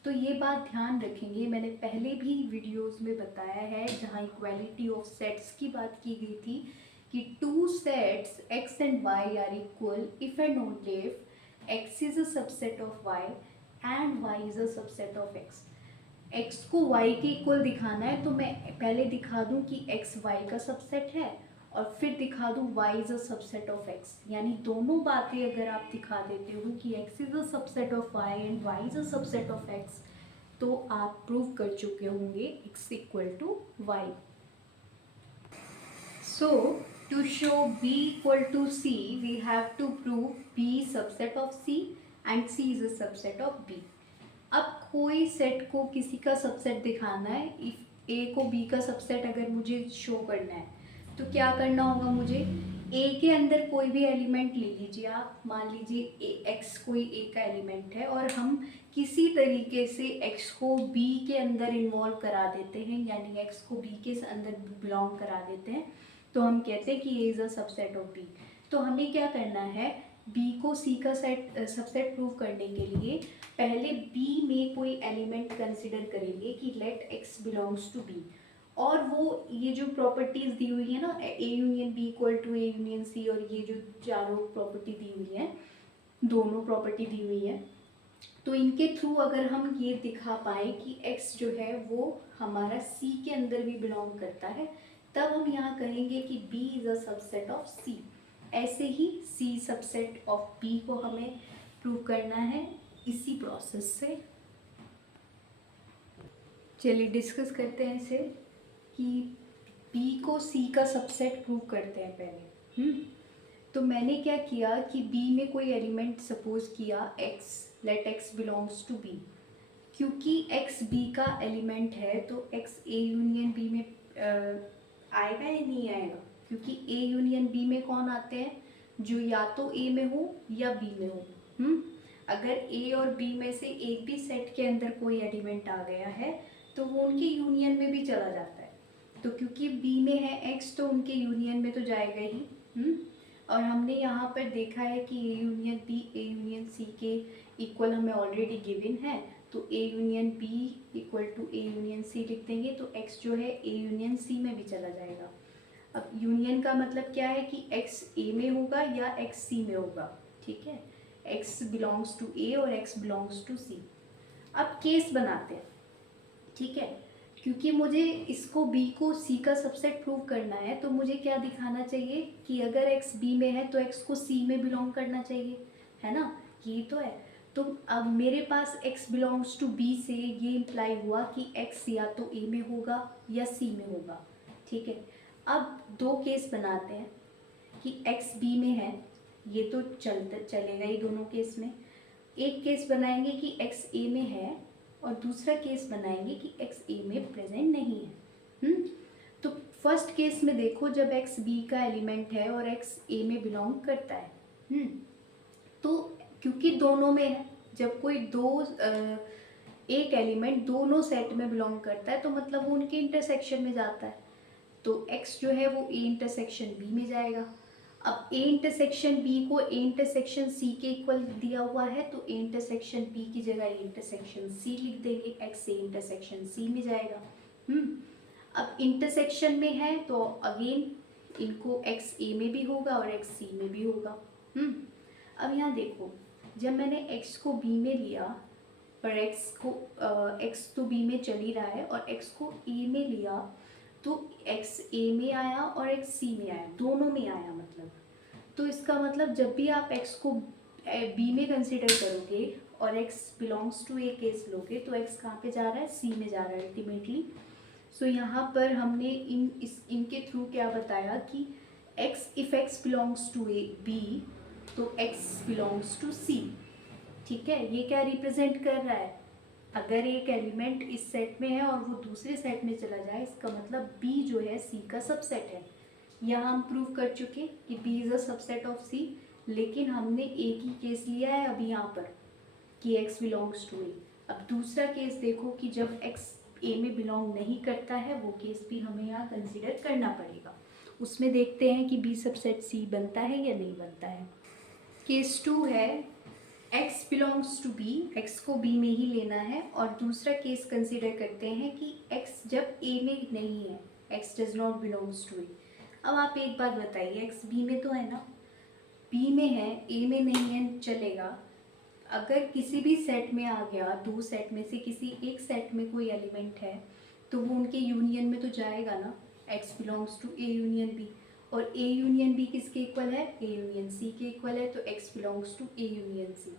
तो ये बात ध्यान रखेंगे, मैंने पहले भी वीडियोस में बताया है जहाँ इक्वालिटी ऑफ सेट्स की बात की गई थी कि two sets x and y are equal if and only if x is a subset of y and y is a subset of x। x को y के इक्वल दिखाना है तो मैं पहले दिखा दूं कि x y का सबसेट है और फिर दिखा दूं y is a subset of x, यानी दोनों बातें अगर आप दिखा देते हो कि x is a subset of y and y is a subset of x, तो आप प्रूव कर चुके होंगे x equal to y। So to show b equal to c we have to prove b subset of c and c is a subset of b। अब कोई set को किसी का सबसेट दिखाना है, इफ a को b का subset अगर मुझे शो करना है तो क्या करना होगा, मुझे a के अंदर कोई भी एलिमेंट ले लीजिए आप, मान लीजिए x कोई a का एलिमेंट है और हम किसी तरीके से x को b के अंदर इन्वॉल्व करा देते हैं, यानी x को b के अंदर बिलोंग करा देते हैं, तो हम कहते हैं कि a is a subset of b। तो हमें क्या करना है, b को c का सबसेट प्रूव करने के लिए पहले b में कोई एलिमेंट कंसिडर करेंगे कि let x belongs to b, और वो ये जो प्रॉपर्टीज़ दी हुई है ना, A union B equal to A union C, और ये जो चारों प्रॉपर्टी दी हुई है, दोनों प्रॉपर्टी दी हुई है, तो इनके थ्रू अगर हम ये दिखा पाए कि x जो है वो हमारा c के अंदर भी बिलोंग करता है, तब हम यहाँ कहेंगे कि b is a subset of c। ऐसे ही c सबसेट ऑफ b को हमें प्रूव करना है इसी प्रोसेस से। चलिए डिस्कस करते हैं इसे कि b को c का सबसेट प्रूव करते हैं पहले। तो मैंने क्या किया कि b में कोई एलिमेंट सपोज किया x, let x belongs to b। क्योंकि x b का एलिमेंट है तो x a यूनियन b में आएगा या नहीं आएगा, क्योंकि a यूनियन b में कौन आते हैं, जो या तो a में हो या b में हो। अगर a और b में से एक भी सेट के अंदर कोई एलिमेंट आ गया है तो वो उनके यूनियन में भी चला जाता है। तो क्योंकि b में है x तो उनके यूनियन में तो जाएगा ही। और हमने यहाँ पर देखा है कि a union b a union c के इक्वल हमें ऑलरेडी गिवन है, तो a union b equal to a union c लिख देंगे तो x जो है a यूनियन c में भी चला जाएगा। अब यूनियन का मतलब क्या है कि x a में होगा या x c में होगा, ठीक है, x बिलोंग्स टू a और x बिलोंग्स टू c। अब केस बनाते हैं, ठीक है, क्योंकि मुझे इसको b को c का सबसेट प्रूव करना है तो मुझे क्या दिखाना चाहिए कि अगर x b में है तो x को c में बिलोंग करना चाहिए, है ना, ये तो है। तो अब मेरे पास x बिलोंग्स टू b से ये इम्प्लाई हुआ कि x या तो a में होगा या c में होगा, ठीक है। अब दो केस बनाते हैं कि x b में है, ये तो चलेगा ही दोनों केस में। एक केस बनाएंगे कि x a में है और दूसरा केस बनाएंगे कि x a में प्रेजेंट नहीं है। तो फर्स्ट केस में देखो, जब x b का एलिमेंट है और x a में बिलोंग करता है, तो क्योंकि दोनों में है, जब कोई एक एलिमेंट दोनों सेट में बिलोंग करता है तो मतलब वो उनके इंटरसेक्शन में जाता है, तो x जो है वो a इंटरसेक्शन b में जाएगा। अब a इंटरसेक्शन b को a इंटरसेक्शन c के इक्वल दिया हुआ है तो a इंटरसेक्शन b की जगह a इंटरसेक्शन c लिख देंगे, x a इंटरसेक्शन c में जाएगा। अब इंटरसेक्शन में है तो अगेन इनको x a में भी होगा और x c में भी होगा। अब यहाँ देखो, जब मैंने x को b में लिया पर x तो b में चल ही रहा है और x को a में लिया तो x a में आया और x c में आया, दोनों में आया मतलब। तो इसका मतलब जब भी आप x को b में कंसिडर करोगे और x belongs to a case लोगे तो x कहाँ पे जा रहा है, c में जा रहा है अल्टीमेटली। सो यहाँ पर हमने इनके थ्रू क्या बताया कि if x belongs to a b तो x बिलोंग्स टू c, ठीक है। ये क्या रिप्रेजेंट कर रहा है, अगर एक एलिमेंट इस सेट में है और वो दूसरे सेट में चला जाए, इसका मतलब b जो है c का सबसेट है। यहाँ हम प्रूव कर चुके कि b is a subset of c, लेकिन हमने एक ही केस लिया है अभी यहाँ पर कि x बिलोंग्स टू a। अब दूसरा केस देखो कि जब x a में बिलोंग नहीं करता है, वो केस भी हमें यहाँ कंसिडर करना पड़ेगा। उसमें देखते हैं कि b सबसेट c बनता है या नहीं बनता है। केस 2 है x belongs to b, x को b में ही लेना है, और दूसरा केस कंसिडर करते हैं कि x जब a में नहीं है, x does not belongs to a। अब आप एक बात बताइए, x b में तो है ना, b में है a में नहीं है, चलेगा। अगर किसी भी सेट में आ गया, दो सेट में से किसी एक सेट में कोई एलिमेंट है तो वो उनके यूनियन में तो जाएगा ना, x belongs to a union b, और a यूनियन b किसके इक्वल है, a यूनियन c के इक्वल है, तो x belongs to a union c।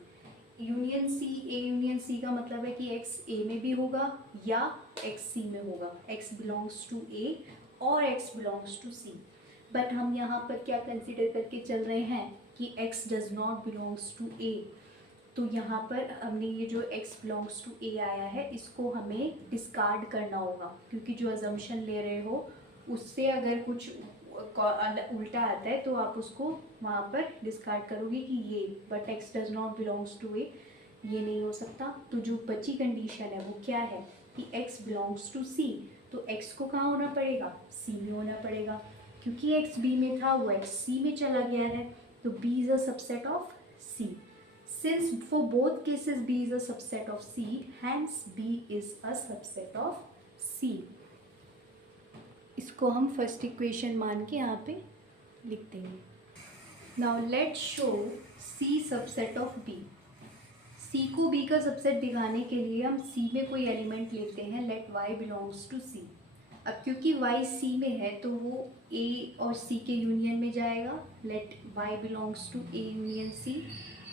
Union c a union c का मतलब है कि x a में भी होगा या x c में होगा, x बिलोंग्स टू a और x belongs to c। But हम यहाँ पर क्या कंसिडर करके चल रहे हैं कि x does not belongs to a, तो यहाँ पर हमने ये जो x बिलोंग्स टू a आया है इसको हमें डिस्कार्ड करना होगा, क्योंकि जो अजम्पशन ले रहे हो उससे अगर कुछ उल्टा आता है तो आप उसको वहाँ पर डिस्कार्ड करोगे कि ये but x does not belongs to a, ये नहीं हो सकता। तो जो बची कंडीशन है वो क्या है कि x बिलोंग्स टू c, तो x को कहाँ होना पड़ेगा, c में होना पड़ेगा। क्योंकि x b में था वो x c में चला गया है, तो b is a subset of c। Since for both cases b is a subset of c, hence b is a subset of c. इसको हम फर्स्ट इक्वेशन मान के यहाँ पे लिख देंगे. Now let's show C subset of B. C को B का सबसेट दिखाने के लिए हम सी में कोई एलिमेंट लेते हैं. लेट वाई बिलोंग्स टू सी. अब क्योंकि वाई सी में है तो वो ए और सी के यूनियन में जाएगा. Let Y belongs to A union C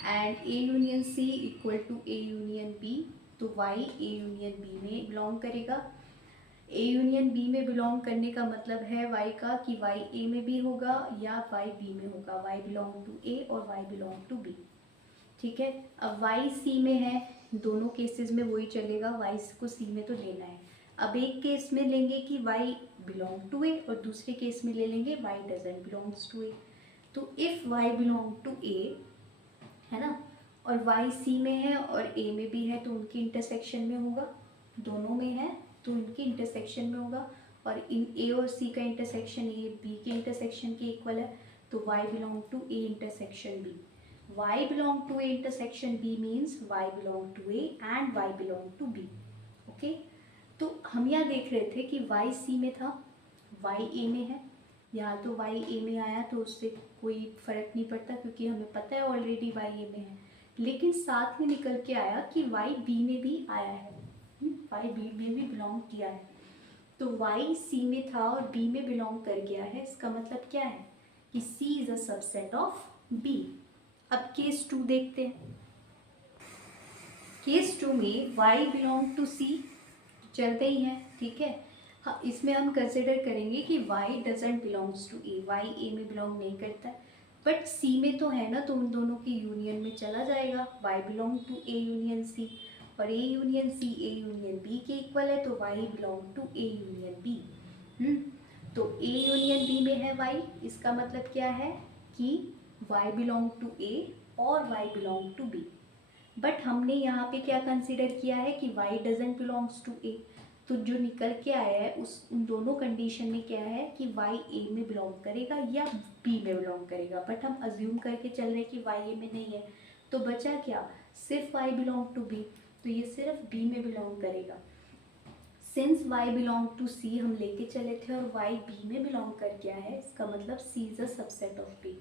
and A union C equal to A union B. तो वाई ए यूनियन बी में बिलोंग करेगा. ए यूनियन बी में बिलोंग करने का मतलब है वाई का कि वाई ए में भी होगा या वाई बी में होगा. वाई बिलोंग टू ए और वाई बिलोंग टू बी. ठीक है. अब वाई सी में है, दोनों केसेस में वही चलेगा. वाई को सी में तो लेना है. अब एक केस में लेंगे कि वाई बिलोंग टू ए और दूसरे केस में ले लेंगे Y doesn't belongs to A. तो इफ़ वाई बिलोंग टू ए है ना, और वाई सी में है और ए में भी है तो उनकी इंटरसेक्शन में होगा. दोनों में है तो इनके इंटरसेक्शन में होगा. और इन ए और सी का इंटरसेक्शन ए बी के इंटरसेक्शन के इक्वल है. तो Y belong to A intersection B. Y belong to A intersection B means Y belong to A and Y belong to B. Okay. तो हम यहाँ देख रहे थे कि वाई सी में था, वाई ए में है. यहाँ तो वाई ए में आया तो उससे कोई फ़र्क नहीं पड़ता क्योंकि हमें पता है ऑलरेडी वाई ए में है. लेकिन साथ में निकल के आया कि वाई बी में भी आया है. वाई बी में भी बिलोंग किया है. तो वाई सी में था और बी में बिलोंग कर गया है. इसका मतलब क्या है कि C is a subset of B. अब केस 2 देखते हैं. केस 2 में वाई बिलोंग टू सी चलते ही हैं. ठीक है. हाँ, इसमें हम कंसिडर करेंगे कि y doesn't belongs to A. Y A में बिलोंग नहीं करता है बट सी में तो है ना, तो उन दोनों की यूनियन में चला जाएगा. Y belong to A union C और A union C A union B के इक्वल है. तो Y belong to A union B. तो ए यूनियन बी में है वाई. इसका मतलब क्या है कि वाई बिलोंग टू ए और Y belong to B. But हमने यहाँ पे क्या कंसिडर किया है कि Y doesn't belongs to A. तो जो निकल के आया है उन दोनों कंडीशन में क्या है कि वाई ए में बिलोंग करेगा या बी में बिलोंग करेगा. बट हम अज्यूम करके चल रहे हैं कि वाई ए में नहीं है. तो बचा क्या, सिर्फ वाई बिलोंग टू बी. तो ये सिर्फ बी में बिलोंग करेगा. सिंस वाई बिलोंग टू सी हम लेके चले थे और वाई बी में बिलोंग कर गया है, इसका मतलब C is a subset of B.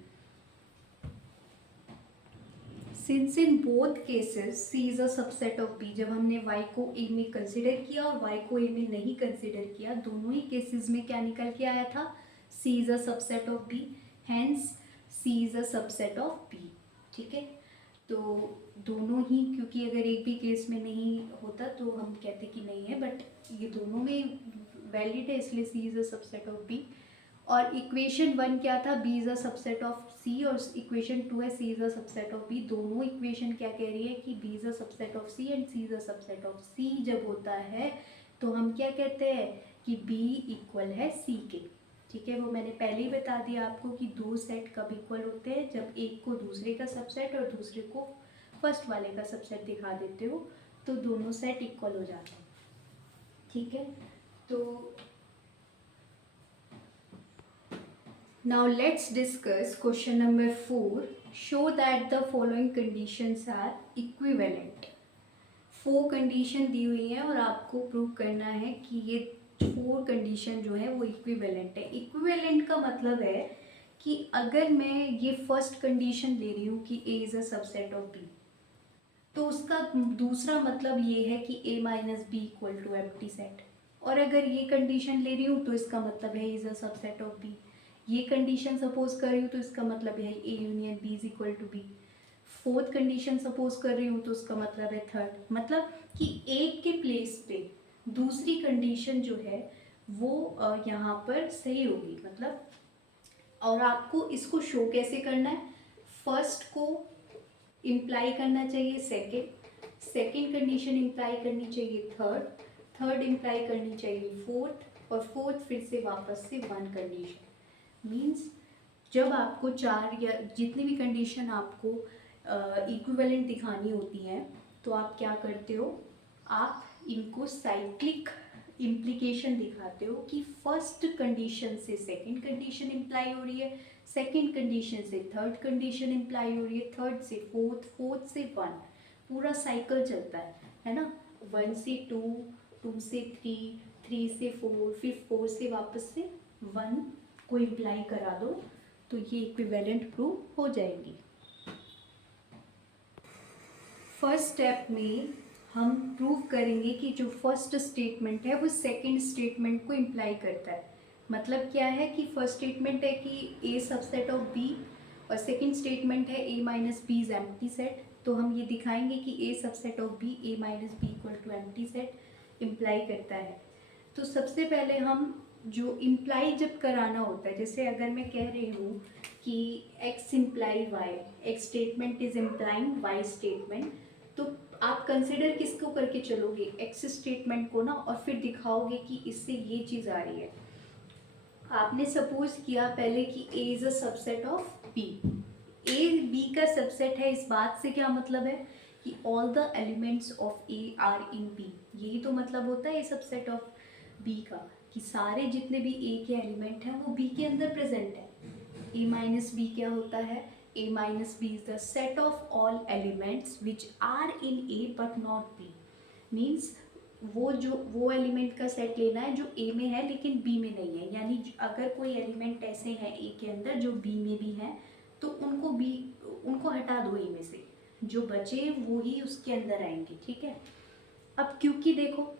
Since in both cases C is a subset of B. जब हमने y को a में कंसिडर किया और y को a में नहीं कंसिडर किया, दोनों ही केसेस में क्या निकल के आया था, c is a subset of b. Hence c is a subset of b. ठीक है. तो दोनों ही, क्योंकि अगर एक भी केस में नहीं होता तो हम कहते कि नहीं है, बट ये दोनों में वैलिड है इसलिए c is a subset of b. और इक्वेशन 1 क्या था, b is a subset of c, और इक्वेशन 2 है c is a subset of b. दोनों इक्वेशन क्या कह रही है कि b is a subset of c and c is a subset of c. जब होता है तो हम क्या कहते हैं कि b इक्वल है c के. ठीक है. वो मैंने पहले ही बता दिया आपको कि दो सेट कब इक्वल होते हैं, जब एक को दूसरे का सबसेट और दूसरे को फर्स्ट वाले का सबसेट दिखा देते हो तो दोनों सेट इक्वल हो जाते हैं. ठीक है. तो now let's discuss question number 4. Show that the following conditions are equivalent. 4 condition दी हुई है और आपको प्रूव करना है कि ये 4 कंडीशन जो है वो इक्विवेलेंट है. इक्विवेलेंट का मतलब है कि अगर मैं ये फर्स्ट कंडीशन ले रही हूँ कि a is a subset of b, तो उसका दूसरा मतलब ये है कि a minus B equal to empty set. और अगर ये कंडीशन ले रही हूँ तो इसका मतलब है is a subset of b. ये कंडीशन सपोज कर रही हूँ तो इसका मतलब है A union B is equal to B. Fourth condition suppose कर रही हूँ तो उसका मतलब है थर्ड. मतलब कि एक के प्लेस पे दूसरी कंडीशन जो है वो यहाँ पर सही होगी. मतलब और आपको इसको शो कैसे करना है, फर्स्ट को इम्प्लाई करना चाहिए सेकेंड कंडीशन इम्प्लाई करनी चाहिए थर्ड इम्प्लाई करनी चाहिए फोर्थ, और फोर्थ फिर से वापस से 1 कंडीशन. मीन्स जब आपको 4 या जितनी भी कंडीशन आपको इक्विवेलेंट दिखानी होती हैं तो आप क्या करते हो, आप इनको साइक्लिक इम्प्लीकेशन दिखाते हो कि फर्स्ट कंडीशन से सेकंड कंडीशन इम्प्लाई हो रही है, सेकंड कंडीशन से थर्ड कंडीशन इम्प्लाई हो रही है, थर्ड से फोर्थ से 1. पूरा साइकिल चलता है ना. 1 से 2, 2 से 3, 3 से 4, फिर 4 से वापस से 1 को इम्प्लाई करा दो तो ये इक्विवेलेंट प्रूव हो जाएगी। फर्स्ट स्टेप में हम प्रूव करेंगे कि जो फर्स्ट स्टेटमेंट है वो सेकंड स्टेटमेंट को इम्प्लाई करता है। मतलब क्या है कि फर्स्ट स्टेटमेंट है कि ए सबसेट ऑफ बी और सेकंड स्टेटमेंट है A minus B is empty set. तो हम ये दिखाएंगे कि A subset of B A minus B equal to empty set imply करता है। तो सबसे पहले हम जो इम्प्लाई जब कराना होता है, जैसे अगर मैं कह रही हूँ कि x imply y, x statement is implying y statement, तो आप कंसिडर किसको करके चलोगे, x स्टेटमेंट को ना, और फिर दिखाओगे कि इससे ये चीज़ आ रही है। आपने सपोज किया पहले कि a is a subset of b, a b का सबसेट है। इस बात से क्या मतलब है कि all the elements of a are in b। यही तो मतलब होता है a सबसेट ऑफ b का, कि सारे जितने भी a के एलिमेंट हैं वो b के अंदर प्रेजेंट है। a माइनस b क्या होता है, a minus b is the set of all elements which are in a but not b। Means वो एलिमेंट का सेट लेना है जो a में है लेकिन b में नहीं है। यानी अगर कोई एलिमेंट ऐसे हैं a के अंदर जो b में भी हैं तो उनको हटा दो a में से, जो बचे वो ही उसके अंदर आएंगे। ठीक है। अब क्योंकि देखो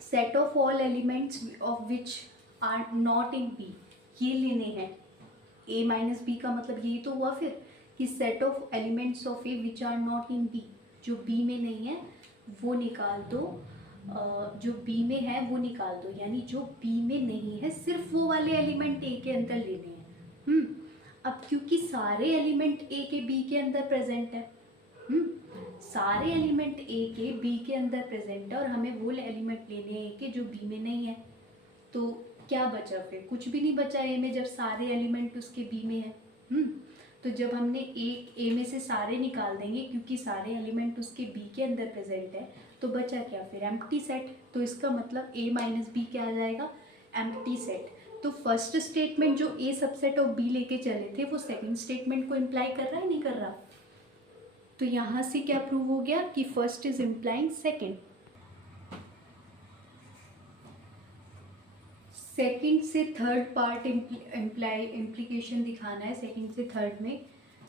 set of all elements of which are not in b ये लेने हैं, a माइनस बी का मतलब यही तो हुआ फिर कि set of elements of A which are not in b, जो b में नहीं है वो निकाल दो, जो b में है वो निकाल दो। यानी जो b में नहीं है सिर्फ वो वाले एलिमेंट a के अंदर लेने हैं। अब क्योंकि सारे एलिमेंट a के b के अंदर प्रेजेंट है, सारे एलिमेंट a के b के अंदर प्रेजेंट है और हमें वो एलिमेंट लेने हैं कि जो b में नहीं है, तो क्या बचा फिर, कुछ भी नहीं बचा a में जब सारे एलिमेंट उसके b में है। तो जब हमने a में से सारे निकाल देंगे क्योंकि सारे एलिमेंट उसके b के अंदर प्रेजेंट है, तो बचा क्या फिर, एम्प्टी सेट। तो इसका मतलब a माइनस बी क्या आ जाएगा, एम्प्टी सेट। तो फर्स्ट स्टेटमेंट जो a सबसेट ऑफ b लेके चले थे वो सेकंड स्टेटमेंट को इम्प्लाई कर रहा है, नहीं कर रहा। तो यहाँ से क्या प्रूव हो गया कि first is implying second. Second से थर्ड पार्ट इम्प्लीकेशन दिखाना है, सेकंड से थर्ड में।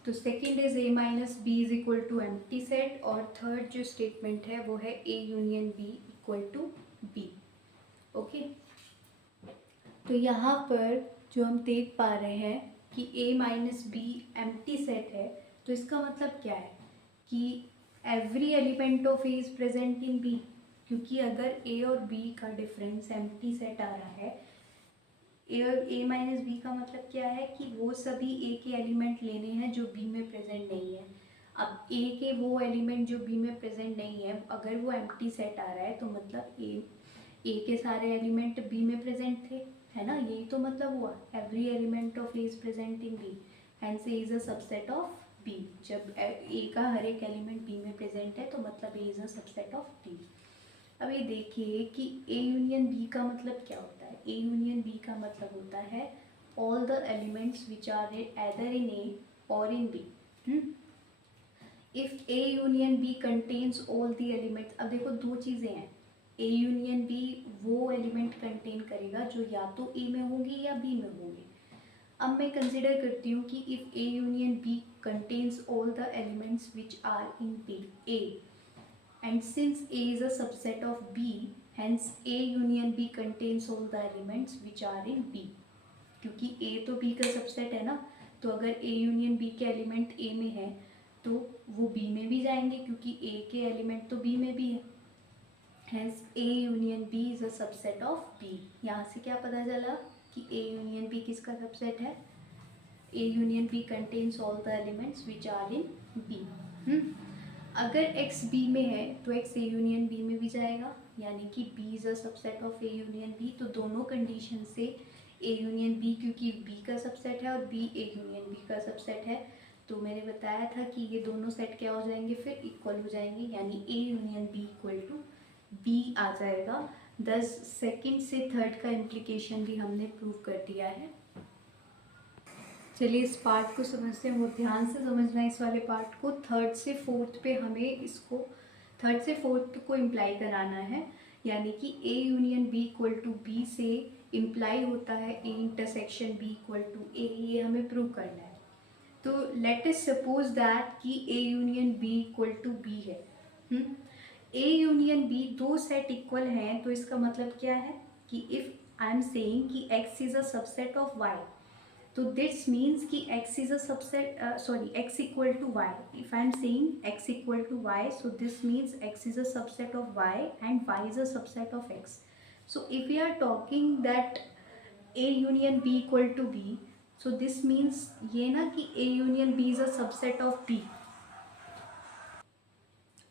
तो second is a minus B is equal to empty set, और थर्ड जो स्टेटमेंट है वो है a union b equal to b। Okay. तो यहाँ पर जो हम देख पा रहे हैं कि a minus B empty set है, तो इसका मतलब क्या है कि every element of a is present in b। क्योंकि अगर a और b का डिफरेंस एम्प्टी सेट आ रहा है, ए और a माइनस बी का मतलब क्या है कि वो सभी a के एलिमेंट लेने हैं जो b में प्रेजेंट नहीं है। अब a के वो एलिमेंट जो b में प्रेजेंट नहीं है अगर वो एम्प्टी सेट आ रहा है तो मतलब a के सारे एलिमेंट b में प्रेजेंट थे, है ना। यही तो मतलब हुआ, every element of a is present in b, hence a is a subset of b। जब a का हर एक एलिमेंट b में प्रेजेंट है तो मतलब a is a subset of b। अब ये देखिए कि a यूनियन b का मतलब क्या होता है। a यूनियन b का मतलब होता है all the elements which are either in a और in b। If a union b contains all the elements, अब देखो दो चीज़ें हैं, a यूनियन b वो एलिमेंट कंटेन करेगा जो या तो a में होंगे या b में होंगे। अब मैं कंसिडर करती हूँ कि if a union b contains all the elements which are in a, and since A is a subset of B, hence A union B contains all the elements which are in B। क्योंकि A तो B का subset है ना, तो अगर A union B के element A में है तो वो B में भी जाएंगे क्योंकि A के एलिमेंट तो B में भी है। hence A union B is a subset of B। यहाँ से क्या पता चला कि A यूनियन B किसका सबसेट है, A union B contains all the elements which are in B। अगर x b में है तो x a यूनियन b में भी जाएगा, यानी कि b is a subset of a union b। तो दोनों कंडीशन से a यूनियन b क्योंकि b का सबसेट है और b a यूनियन b का सबसेट है, तो मैंने बताया था कि ये दोनों सेट क्या हो जाएंगे फिर, इक्वल हो जाएंगे, यानी a union b equal to b आ जाएगा। 10 सेकेंड से थर्ड का इम्प्लीकेशन भी हमने प्रूव कर दिया है। चलिए इस पार्ट को समझते हैं, बहुत ध्यान से समझना है इस वाले पार्ट को। थर्ड से फोर्थ पे हमें इसको, थर्ड से फोर्थ को इम्प्लाई कराना है यानी कि A union B equal to B से इम्प्लाई होता है A intersection B equal to A, ये हमें प्रूव करना है। तो लेट अस सपोज दैट कि A union B equal to B है। ए यूनियन बी दो सेट इक्वल हैं, तो इसका मतलब क्या है कि इफ़ आई एम सेइंग कि x is a subset of y, तो दिस मीन्स कि x is a subset x equal to y। If I am saying x equal to y, so this means x is a subset of y and y is a subset of x। So if we are talking that a union b equal to b, so this means ये ना कि a union b is a subset of b।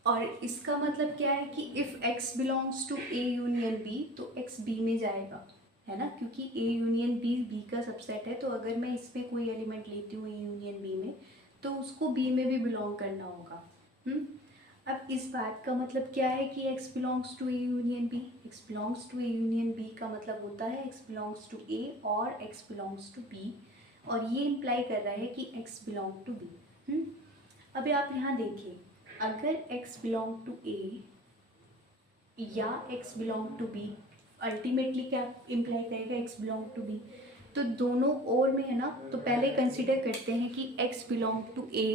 और इसका मतलब क्या है कि if x belongs to a union b, तो x b में जाएगा, है ना, क्योंकि a यूनियन b का सबसेट है। तो अगर मैं इसमें कोई एलिमेंट लेती हूँ a यूनियन b में, तो उसको b में भी बिलोंग करना होगा। अब इस बात का मतलब क्या है कि x belongs to a union b, x belongs to a union b का मतलब होता है x बिलोंग्स टू a और x बिलोंग्स टू b, और ये इम्प्लाई कर रहा है कि x बिलोंग टू b। अभी आप यहाँ देखिए, अगर x बिलोंग टू a या x belong to b, ultimately क्या इम्प्लाई करेगा x बिलोंग टू b, तो दोनों और में है ना। तो पहले कंसिडर करते हैं कि x belong to a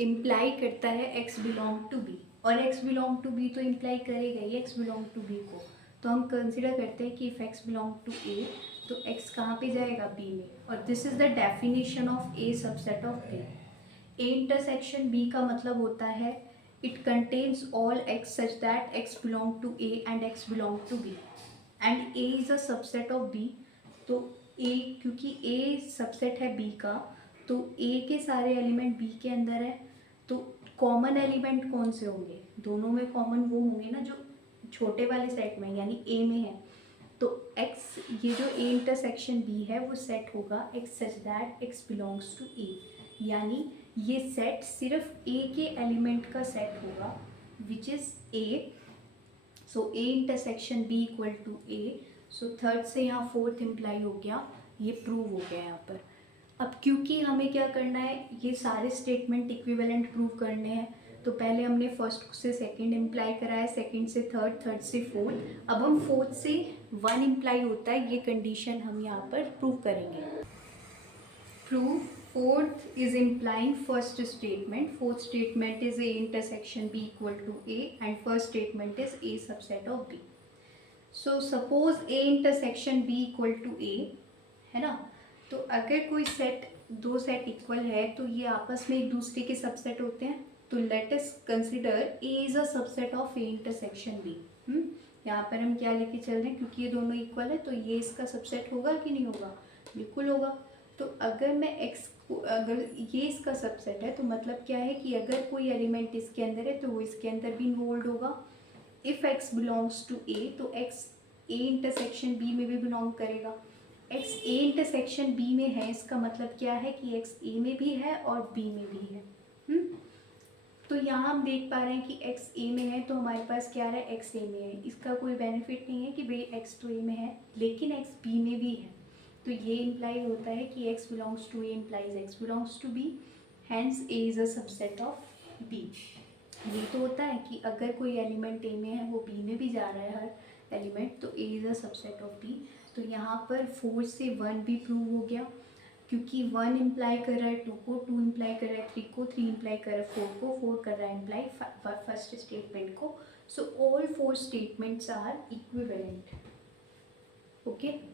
imply करता है x बिलोंग टू b, और x बिलोंग टू b तो इम्प्लाई करेगा ही x बिलोंग टू b को। तो हम कंसिडर करते हैं कि if x belong to a, तो x कहाँ पे जाएगा, b में, और this is the definition of a subset of b। A intersection B का मतलब होता है it contains all X such that x belong to A and X belong to B, and A is a subset of B. तो A, क्योंकि ए subset है B का, तो ए के सारे एलिमेंट बी के अंदर है। तो कॉमन एलिमेंट कौन से होंगे, दोनों में कॉमन वो होंगे ना जो छोटे वाले सेट में यानी ए में है। तो एक्स, ये जो ए इंटरसेक्शन बी है वो सेट होगा x such that x belongs to A, यानी ये सेट सिर्फ ए के एलिमेंट का सेट होगा which is A. So A intersection B equal to A. So third से यहाँ फोर्थ इम्प्लाई हो गया, ये प्रूव हो गया यहाँ पर। अब क्योंकि हमें क्या करना है, ये सारे स्टेटमेंट इक्विवेलेंट प्रूव करने हैं, तो पहले हमने फर्स्ट से सेकंड इम्प्लाई कराया, सेकंड से थर्ड, थर्ड से फोर्थ। अब हम फोर्थ से वन इम्प्लाई होता है, ये कंडीशन हम यहाँ पर प्रूव करेंगे। Prove fourth is implying first statement. Fourth statement is A intersection B equal to A, and first statement is A subset of B. So suppose A intersection B equal to A, है ना। तो अगर कोई set, दो set equal है, तो ये आपस में एक दूसरे के सबसेट होते हैं। तो let us consider A is a subset of A intersection B। यहाँ पर हम क्या लेके चल रहे हैं, क्योंकि ये दोनों इक्वल है, तो ये इसका सबसेट होगा कि नहीं होगा, बिल्कुल होगा। तो अगर मैं x को, अगर ये इसका सबसेट है, तो मतलब क्या है कि अगर कोई एलिमेंट इसके अंदर है तो वो इसके अंदर भी इन्वॉल्व होगा। If x belongs to a, तो x a इंटरसेक्शन b में भी बिलोंग करेगा। x a इंटरसेक्शन b में है, इसका मतलब क्या है कि x a में भी है और b में भी है। तो यहाँ हम देख पा रहे हैं कि x a में है, तो हमारे पास क्या है, x a में है। इसका कोई बेनिफिट नहीं है कि भाई x तो a में है लेकिन x b में भी है। तो ये इम्प्लाई होता है कि x belongs to a implies x belongs to b, hence a is a subset of b। ये तो होता है कि अगर कोई एलिमेंट a में है वो b में भी जा रहा है हर एलिमेंट, तो a is a subset of b। तो यहाँ पर 4 से 1 भी प्रूव हो गया, क्योंकि 1 इम्प्लाई कर रहा है 2 को, 2 इम्प्लाई कर रहा है 3 को, 3 इम्प्लाई कर रहा है 4 को, 4 कर रहा है इम्प्लाई फर्स्ट स्टेटमेंट को। So all 4 statements are equivalent. Okay.